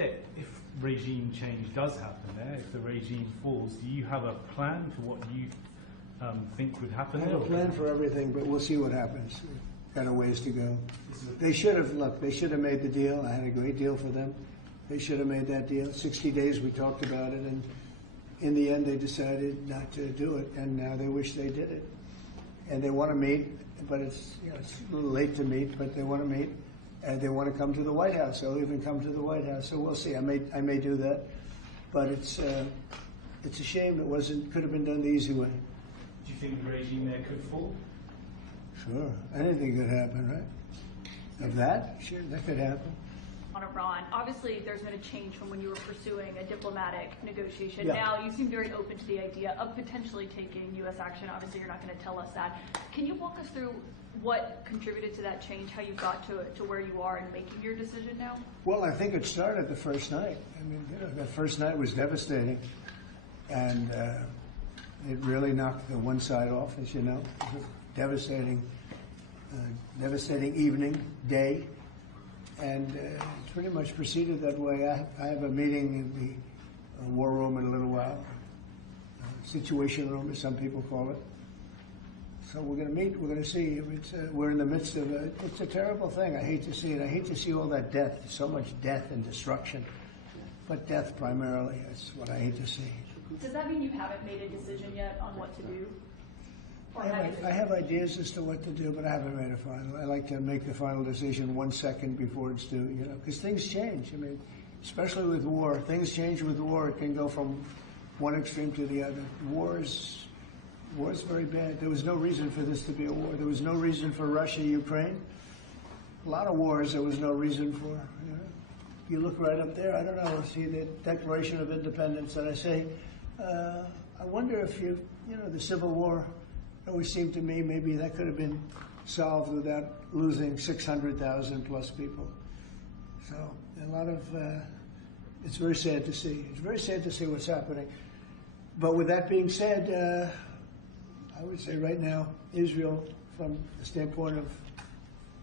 if regime change does happen there, if the regime falls, do you have a plan for what you think would happen? I have a plan for everything, but we'll see what happens. Got a ways to go. They should have made the deal. I had a great deal for them. They should have made that deal. 60 days we talked about it, and in the end they decided not to do it, and now they wish they did it. And they want to meet, but it's a little late to meet, but they want to meet, and they want to come to the White House. They'll even come to the White House. So we'll see. I may do that, but it's a shame it could have been done the easy way. Do you think the regime there could fall? Sure, anything could happen, right? Of that, sure, that could happen. On Iran, obviously there's been a change from when you were pursuing a diplomatic negotiation. Yeah. Now you seem very open to the idea of potentially taking U.S. action. Obviously you're not going to tell us that. Can you walk us through what contributed to that change, how you got to where you are in making your decision now? Well, I think it started the first night. I mean, that first night was devastating, and it really knocked the one side off, as you know. It was a devastating evening, day. And it's pretty much proceeded that way. I have a meeting in the war room in a little while, situation room, as some people call it. So we're going to meet. We're going to see. We're in the midst of it's a terrible thing. I hate to see it. I hate to see all that death, so much death and destruction. But death primarily. That's what I hate to see. Does that mean you haven't made a decision yet on what to do? I have ideas as to what to do, but I haven't made a final. I like to make the final decision 1 second before it's due, because things change. I mean, especially with war. Things change with war. It can go from one extreme to the other. War is very bad. There was no reason for this to be a war. There was no reason for Russia, Ukraine. A lot of wars there was no reason for. You look right up there, I don't know, see the Declaration of Independence, and I say, I wonder if the Civil War, always seemed to me maybe that could have been solved without losing 600,000 plus people. So a lot of, it's very sad to see. It's very sad to see what's happening. But with that being said, I would say right now, Israel, from the standpoint of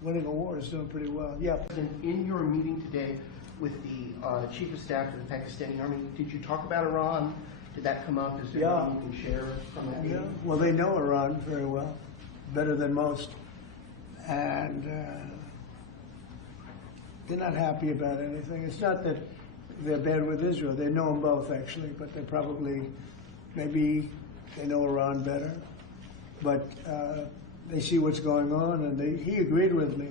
winning a war, is doing pretty well. Yeah. In your meeting today with the Chief of Staff of the Pakistani Army, did you talk about Iran? Did that come up? Is there anything you can share from that meeting? Yeah. Well, they know Iran very well, better than most. And they're not happy about anything. It's not that they're bad with Israel. They know them both, actually, but they probably, maybe they know Iran better. But they see what's going on, and he agreed with me.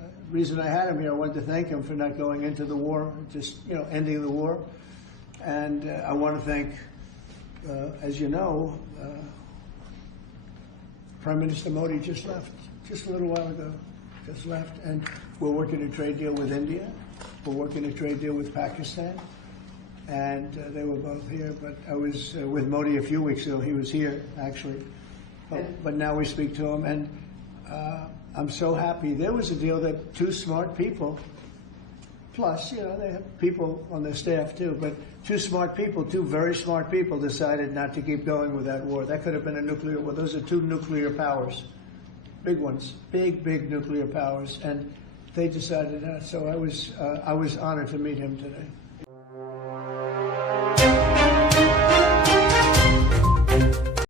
The reason I had him here, I wanted to thank him for not going into the war, just, ending the war. And I want to thank, as you know, Prime Minister Modi just left, just a little while ago, just left. And we're working a trade deal with India. We're working a trade deal with Pakistan. And they were both here. But I was with Modi a few weeks ago. He was here, actually. But now we speak to him. And I'm so happy. There was a deal that two smart people, plus, they have people on their staff too, but two very smart people decided not to keep going with that war. That could have been a nuclear war. Those are two nuclear powers, big ones, big nuclear powers, and they decided not. So I was honored to meet him today.